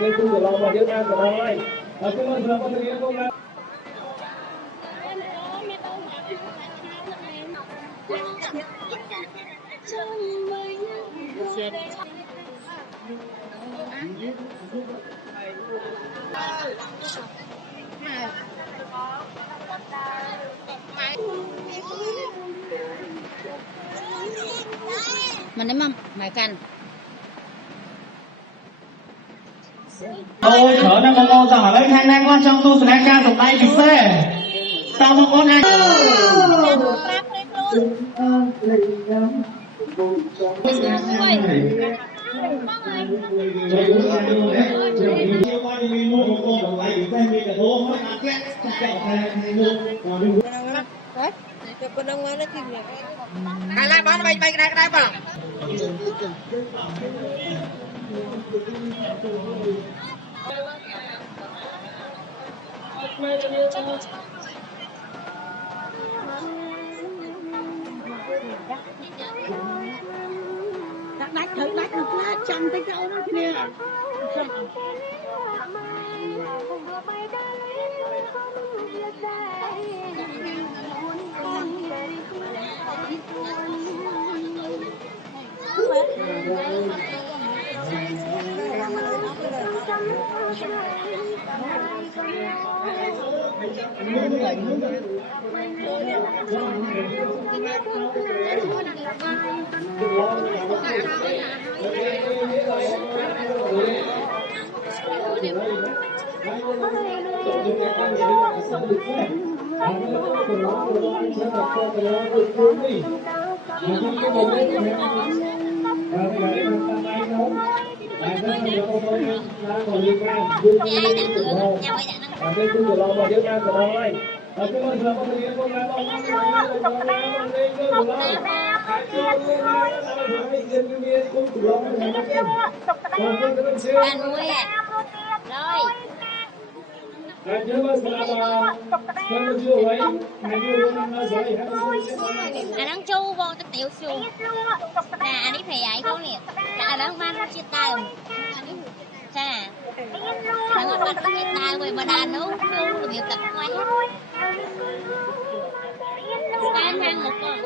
Đây cũng được lo mà đứa ta của nó ơi. Cái món thường có thực hiện không nào? Mình nếm không? Mày canh. Ôi khở năng con rằng là lấy hai năng con trong tu sẵn ca tổng tay thì xe sao không có hai Cái này bán bay bay cái này bảo. Đánh thử quá chăm tới câu đó kia. Đây cũng được lo mà đứa ta của nó ơi. Cái món thường có thực hiện không nào? Anh chu vô cái tiểu chu. Nè anh ấy phải ấy con nè. Là nó mang nó chia tay rồi. Cha. Nó bắt nó chia tay rồi mà đàn nó chu việc tật quá. Cái mang một con.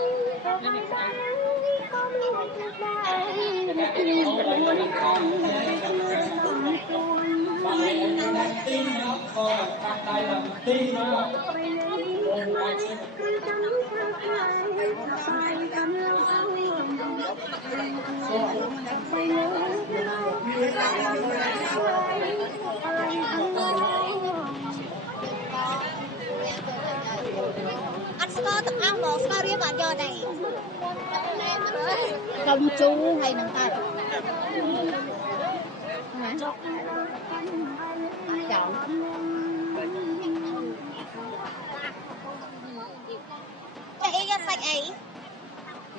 Anh score tập ăn một score riêng bạn giờ này. Công chú hay nâng tay. Chọn. Chạy ra sạch ấy.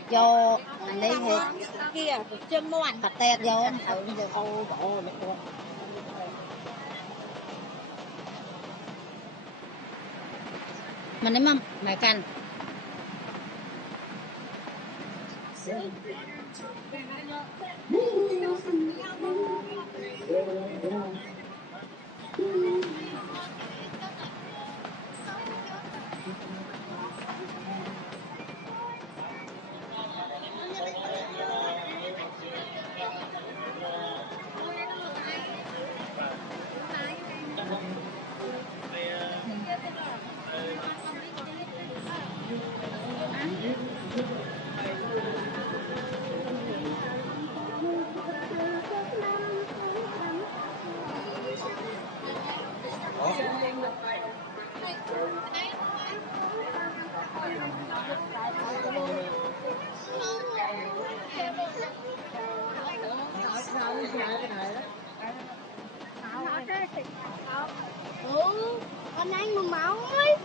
Vô anh đi hết. Kia chân mua ảnh thật tẹt vô anh thử giờ ô bộ mẹ con. Mình nếm không? Mày canh. Con anh mừng máu ấy.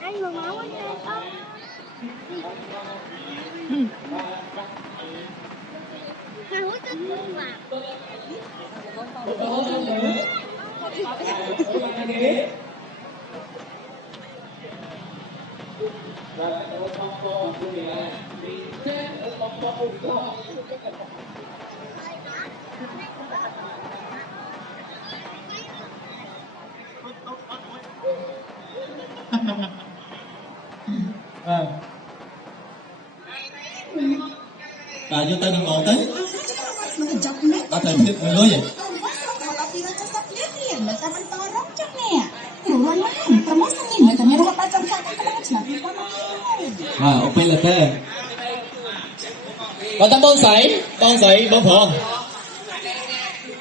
Anh mừng máu ấy không? Hai hút rất vui mà. Và Bà vô tên ngộ tới. Bà thầy biết người nói vậy. Ok là thế. Còn tấm bông sấy, bông phồng.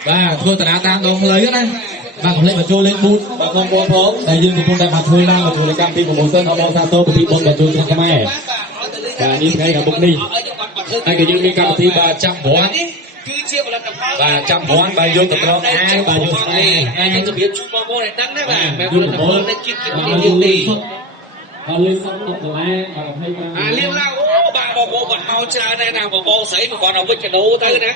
Và thưa tận tam đồng lấy cái này. Bà còn lên mà trôi lên bút, bà không bông phồng. Đại dương của bông đại mặt thuê ra và trôi lên cam tim của một tên họ bông sa tô của thị bông và trôi sang cam mẹ. Và đi ngay cả bụng đi. Đây cái dương đi cam thì 300 vốn. Và trăm vốn bà vô tập đó ai bà vô sai ai cho biết chung mô này tăng đấy bà mẹ vô tập đó lên chuyện liêu đi bà lên xong tập lại bà thấy liêu lao bà bỏ bộ vật mau chờ này nào bộ sấy mà còn ông với cái đồ tới nè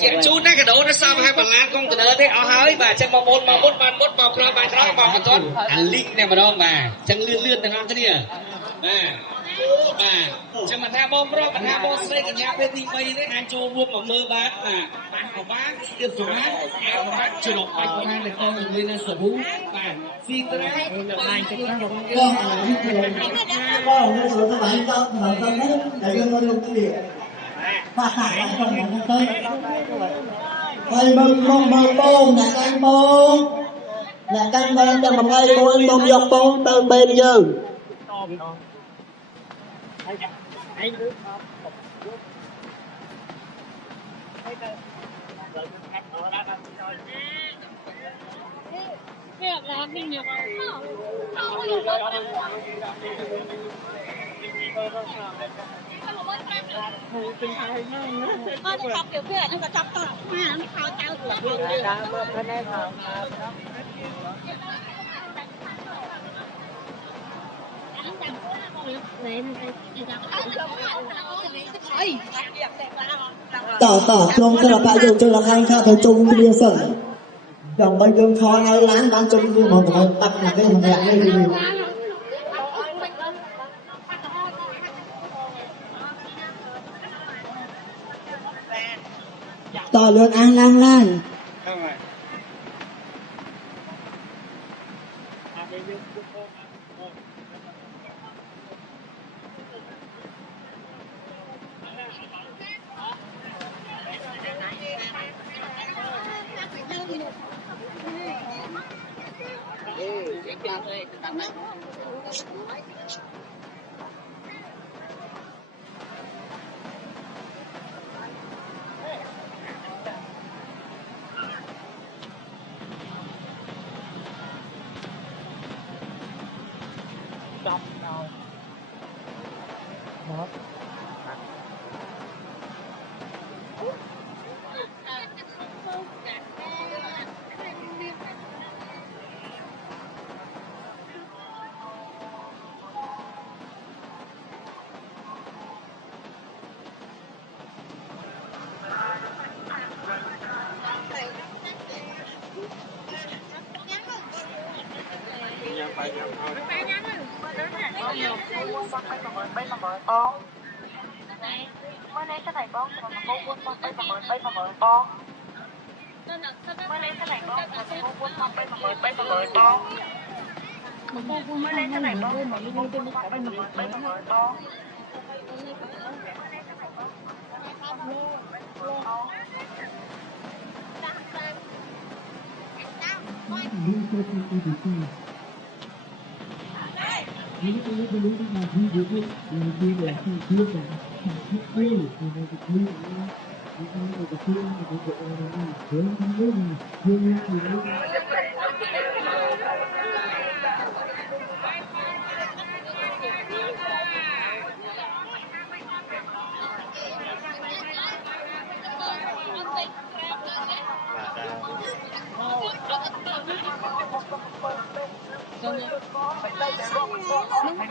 chuyện chút cái đồ nó sao hai bà lan con từ đó thế ở hơi bà chẳng mong môn bọc rồi bà đó bọc tốt link này mà đâu bà chẳng lươn thằng ăn thế đi bà chẳng mà tha bom rồi mà tha bom xây cái nhà bên thì mây đấy anh cho vuông mà mơ bát mà bán của bác tiếp tục bác chưa đọc bác của anh để con mình lên sở hữu bà phi tới đấy con nó sửa các bạn con mà con đấy để cho nó luôn cái gì phát thải con mà nó tới cây mông bông là căn bên cho một cây bông dọc bông tên bên dư conจะทำเกี่ยวกับอะไรก็ทำต่อมาไม่เข้าเจ้าตัวต่อตรงสำหรับพระยุจุลคันข้าพจงเรียนสั่งdòng bây giờ cho ai láng đang cho đi một người đặt là cái hình dạng này thì tỏ lượng an lang lan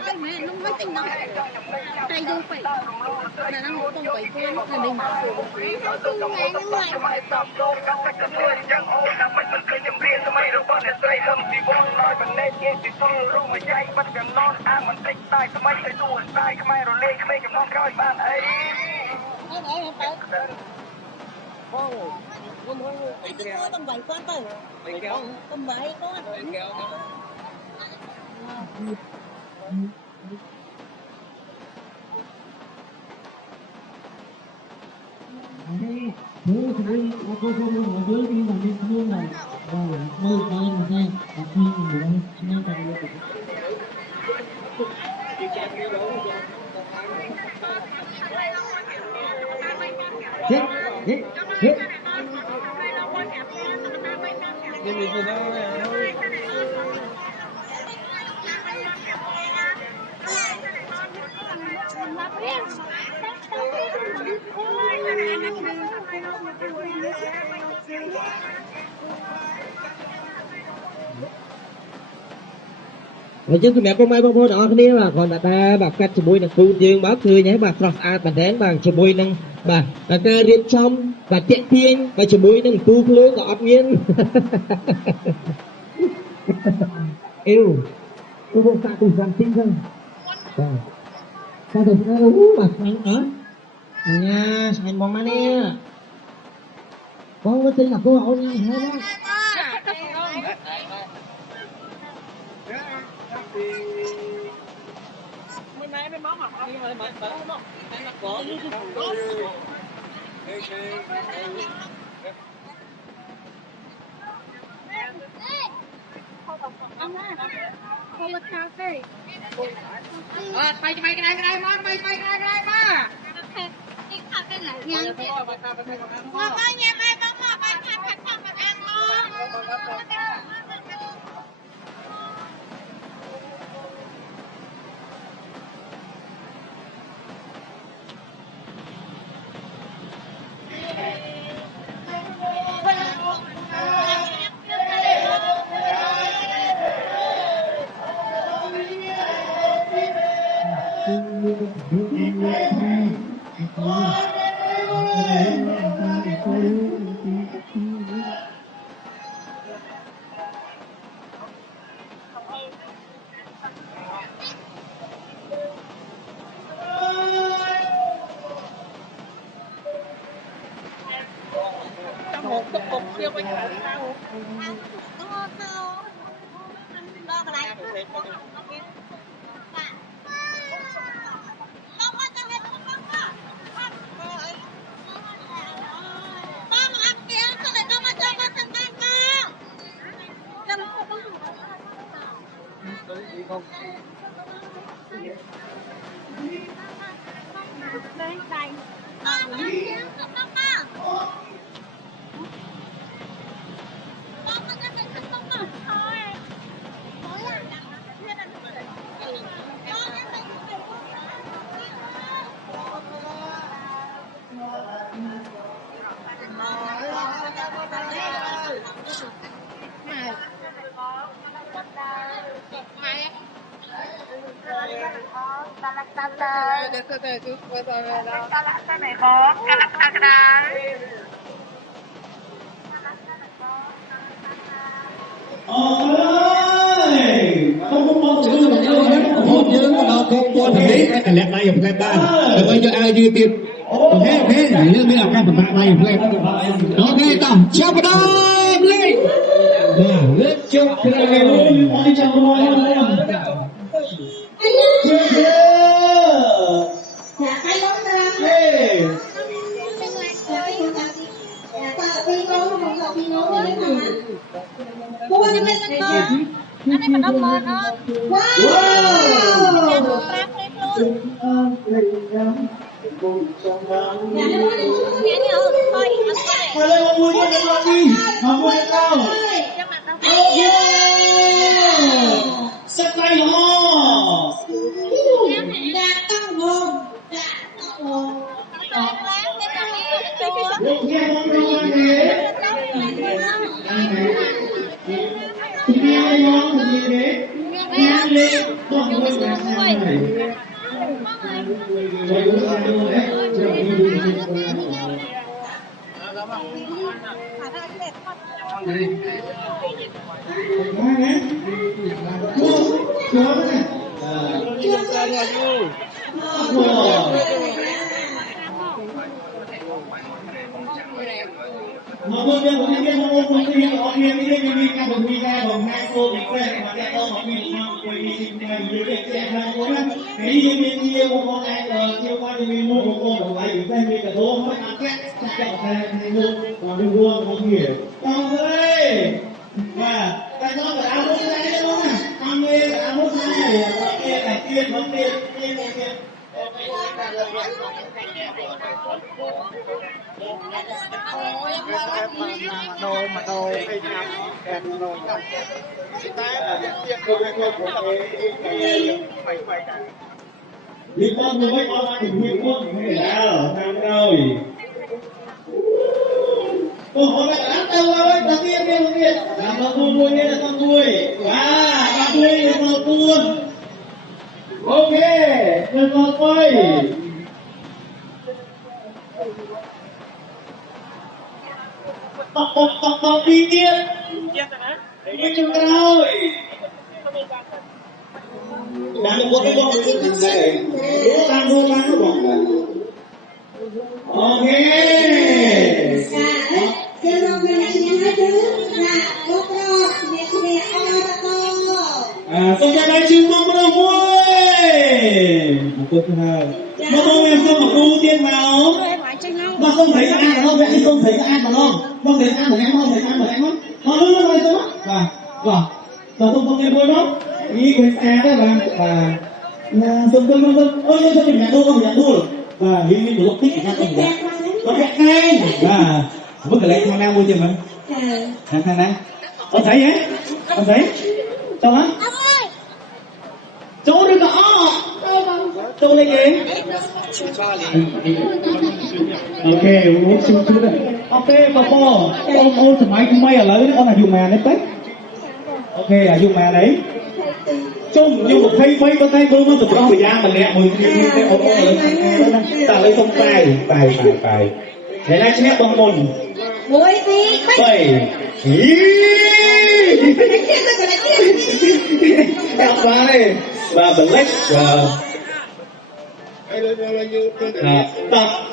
ai mẹ nó mới tính nó tay vô phải là nó không phải quên là mình tầm bảy con tới tầm bảy con Thứ thứ cô không ở dưới đi mà đi xuống này rồi mưa bay mà đây đặt đi mình đây nên cần được hít hít hít Hãy chứ mẹ con mai bông bông đó cái là còn ta bạc cách chụp nâng phụ dương báo cười nhé bạc cross art bản đến bằng chụp nâng bà ta riêng trong và tiện tiên và chụp nâng phụ khứ có áp nhiên yêu cô vô xa cùng làm tinh thân sao được nó bạc anh đó nha anh bóng anh nè con có tin là cô hậu nha hết đó mấy món mà ăn mà nó có không có cà phê bay cái này má bay cái này má đi cà phê lại nha mà bay nha bay bấm mà bay thật mà ăn ngon một cục siêu quanh cả tao lo cái này một dương nó không có thể cái lẹt này dùng lên ban rồi bây giờ ai đi tiếp ok nhưng bây giờ các bạn này lên ok tao chào bắt đầu lên lên chúc lên đi chào mọi người cô ơi bên này anh ấy mà đông mờ đó wow lên con người là sao này mà tôi biết một cái môn không có những học viên cái ca đồng hai cô bị quen mà các con học viên mà vì nhiều cái trẻ ra cô á cái như kia con ai chưa qua thì mua một cô đồng lại bị quen bị cả đố mới ăn két chắc chắn là thầy mua còn đừng mua không hiểu con ơi mà tại sao phải áo mút này đấy không à con nghe áo mút này kia là kia không kia kia Liên quan với con thì nguyên quốc không thể nào tham rồi. Câu hỏi là đáng đâu ơi, đầu tiên làm con vui là con vui, con vui là con buồn. Ok, là con quay. Tập đi tiếp. Đi chung rồi. Đang có cái con này. Đang vô ok. Tôi ra đây chừng mong đâu vui. Một thứ hai. Mong em không mặc ưu tiên vào. Mà không thấy ai mà không, vậy không thấy ai mà không. Không thấy ai mà em không, thấy ai mà em không. Nó luôn rồi tôi. Vâng. Không nghe vui đó. Ý cái xe đó là tôi mình nhận đua và những lúc tích ra không được có cái hay và bất kể lấy thằng nào mua chưa mà thằng nào ông thấy nhé ông thấy sao á chỗ đi có chỗ này kìa ok muốn xuống rồi ok Popo ông thoải mái không may ở lấy ông là dùng mà đấy tết ok là dùng mà đấy chung nhưng mà thấy mấy có thấy bơm nó từ trong thời gian mà nè mình cái ống ta lấy không tài để này sẽ bơm mồn muối đi bảy em phá này và black và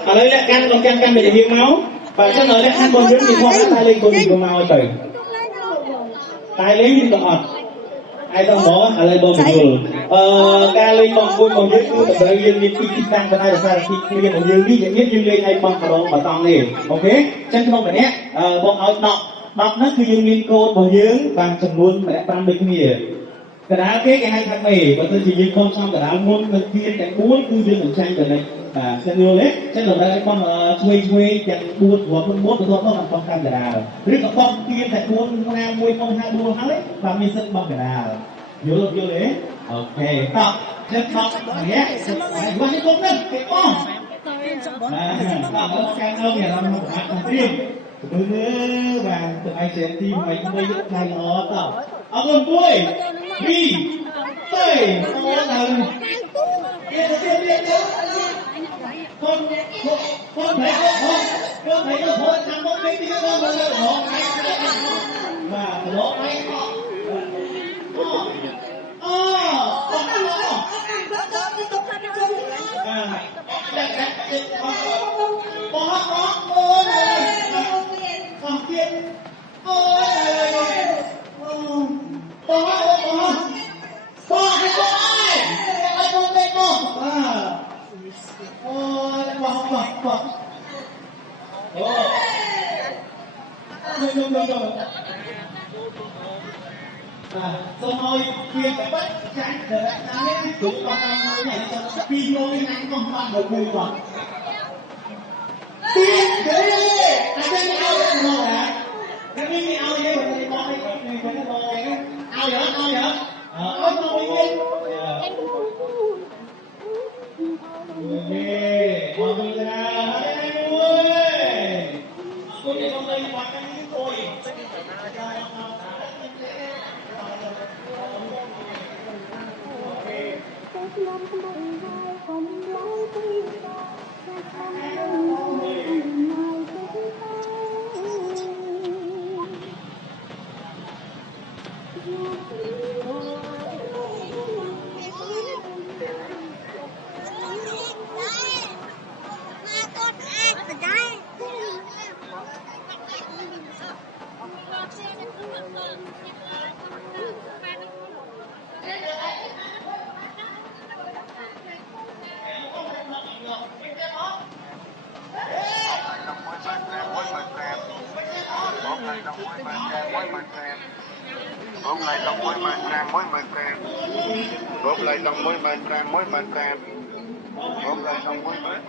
ở đây là căn để hiến máu và chắc nói là ăn bơm nước thì không tay lên con máu tử tay lấy những đọt aiต้องบอกอะไรบอกไม่ถูกการเล่นบอลบอลเยอะคือแต่เรายังมีที่ตั้งกันได้แต่ที่เรียนของยืนนี่อย่างนี้ยืนเล่นไอ้บอลกระโดดบอลตองนี่โอเคฉันก็แบบนี้บอลเอาดอกนั่นคือยืนเล่นโกนบอลยืนบางจำนวนแบบบางเด็กนี่กระดาษเก๊กให้ทำเองบางทียืนคนชอบกระดาษม้วนบางทีแต่ม้วนคือยืนเหมือนฉันแต่ในฉันรู้เลยฉันหลงได้บอลช่วยอย่างม้วนหัวม้วนตัวต้องทำป้องกันกระดาษหรือกับบอลทีแต่ม้วนแนวมวยป้องกันม้วนเขาเลยบางมีเส้นป้องกระดาษvô đấy ok tập chân tập nhé qua những công nhân cái con tập nó càng hơn nhà làm một hạt đầu tiên và từ ai sẽ tìm mấy mấy cái này nó tập ông ơi vui đi tây con thấy con thấy nó thôi thằng con thấy tiếng con rồi nó và nó hay xong rồi quyền cái bất trái để lại ra hết chúng con đang nhảy cho video bên anh còn bạn được mùi quả tiền thế anh đang ao đấy rồi hả cái gì ao vậy mà thì con này phải là rồi ao vậy ôi con đi lên mọi người ra ơi tôi để con đây qua cái tôi Hôm nay đồng mối mình ra mối mình ra. Hôm nay đồng mối mình ra mối mình ra. Hôm nay đồng mối mình.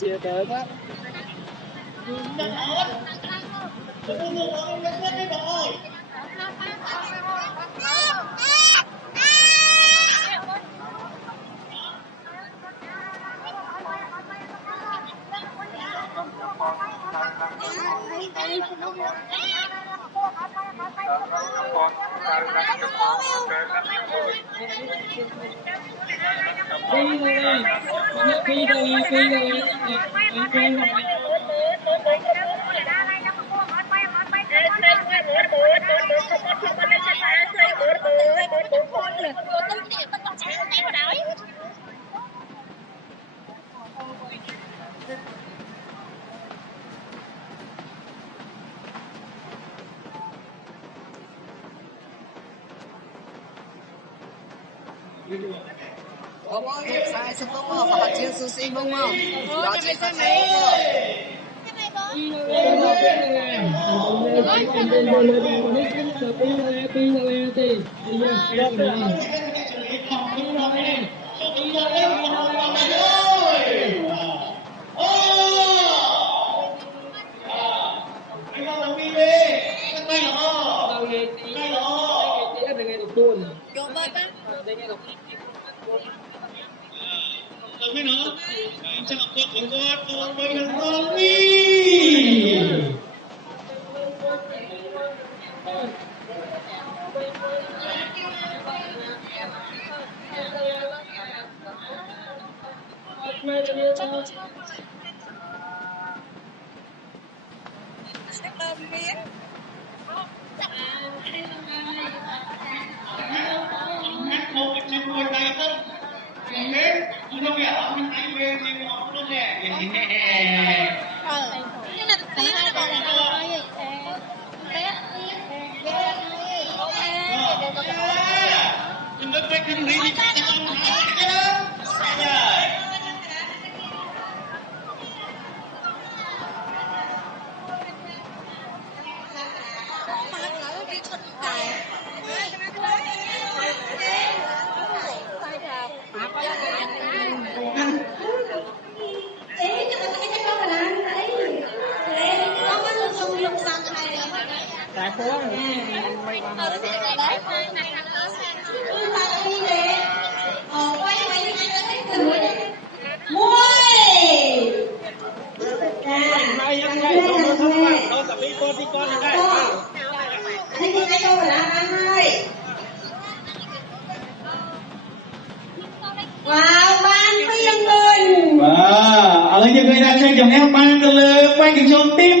Chia tới quá. Sai sắp không mà họ chia sushi không không? Đó chỉ có này. Tapi no, cakap kuat bayar kami. Muối cái câu là ăn ơi. Wow, ban tiên mình. Ở những người đang chơi dòng em ban được lời quay kính chọn tim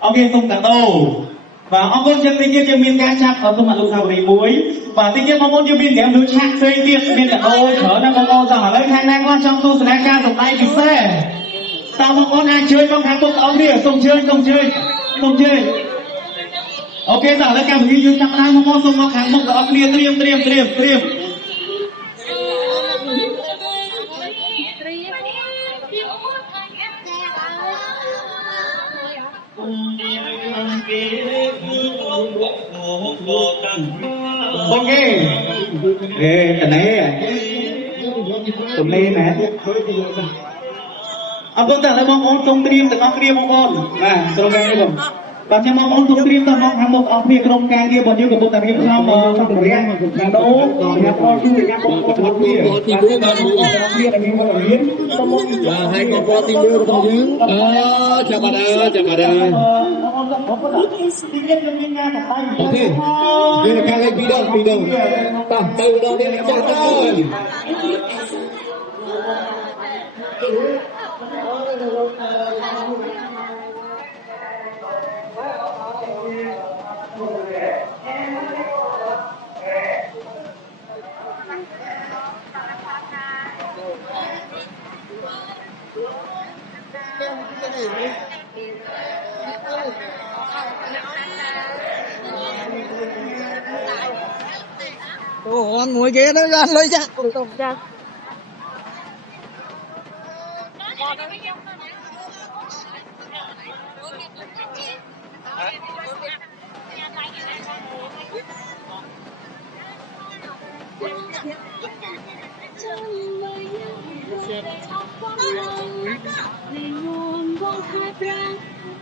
ok tung cả đầu và ông con chân tinh nhiên chân miên ca chặt ở tung mặt lục thảo đầy muối và tinh nhiên mong muốn chân miên kém đối chặt xây tiết miên cả đầu trở nên con rằng ở đây khai năng quan trong tu sẽ ca dùng tay kịch xe sao mong con ai chơi trong tháng tục ông đi không chơi ok giờ đây ca như trong tháng mong con dùng tháng mong ông đi triêm ok cái này tụi này nè ông con lại mong con tung triêm từ con triêm mong con tụi này không và cho mong con tung triêm tụi nó hàng một ông kia trong càng kia bao nhiêu của tụi ta biết sao mà trong cái nhà đấu nhà con chú nhà con thì bữa nào con kia là mình có biết hai con tìm đưa con chứ chào bà đà ok đây là càng lên đi đâu tạm từ đâu đến chào thôi Ủa, ngồi ghế nó ra lấy ra.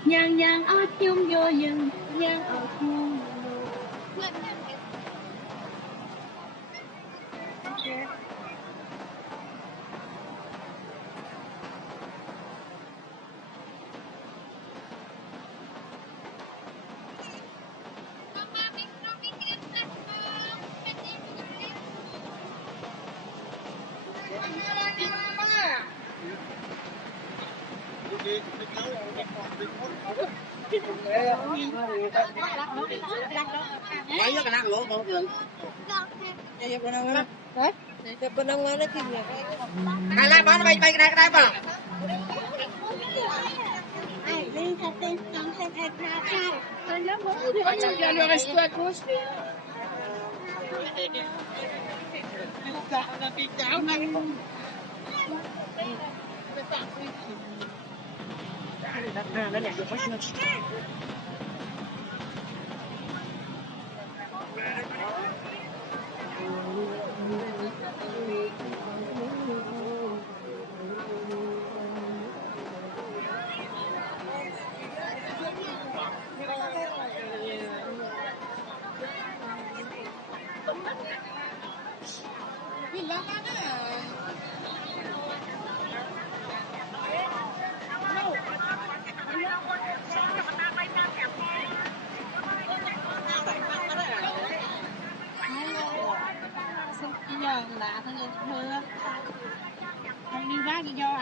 Yang ở chung vô rừng, yang ở chung. Mấy cái năng lỗ không được. Đây cái năng đó. Đấy. Cái năng nó kinh nghiệm. Này lại bán bay cái này vào. Đi thật tin trong xe thật ra cao. Tôi nhớ muốn Il lui reste à gauche. lạ thôi thưa không đi vác đi do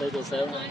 Đây của sale này.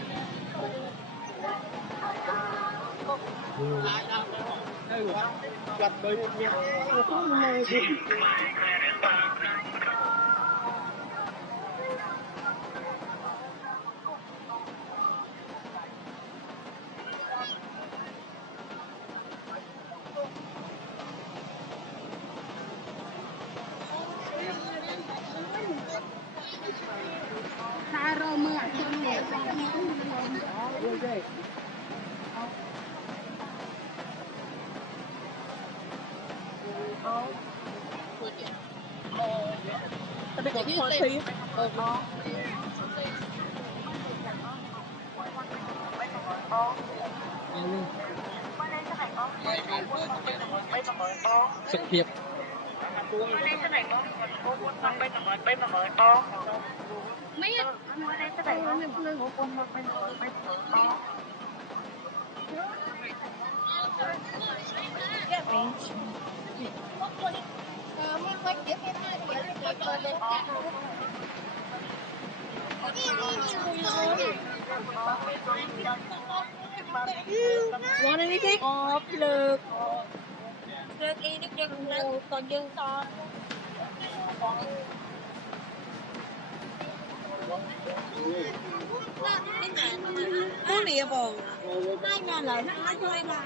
Tapi kok thi. Thực hiện. mấy Want anything? Off lực. Rơi y nước dân lên còn dân to Có lìa bò. 2.000 lợn hai thôi mà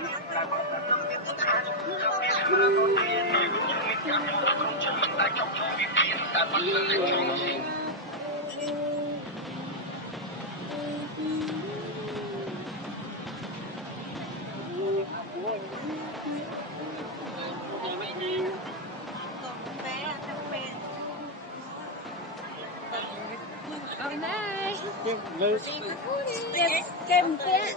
kem kia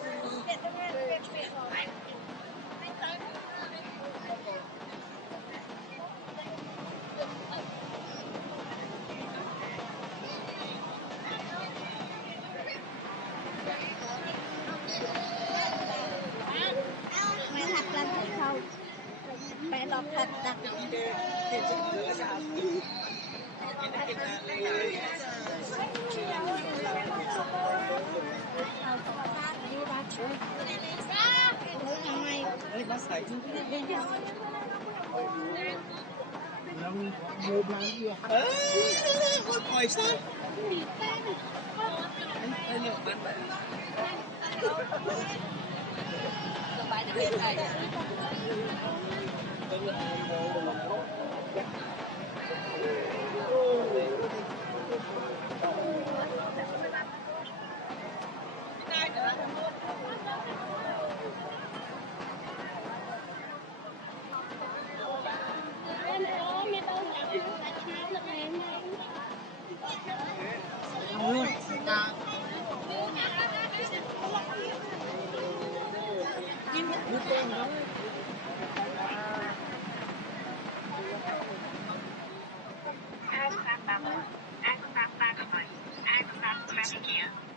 mẹ thật lên thật không mẹ lọt thật đặt An 337, An 337, An 337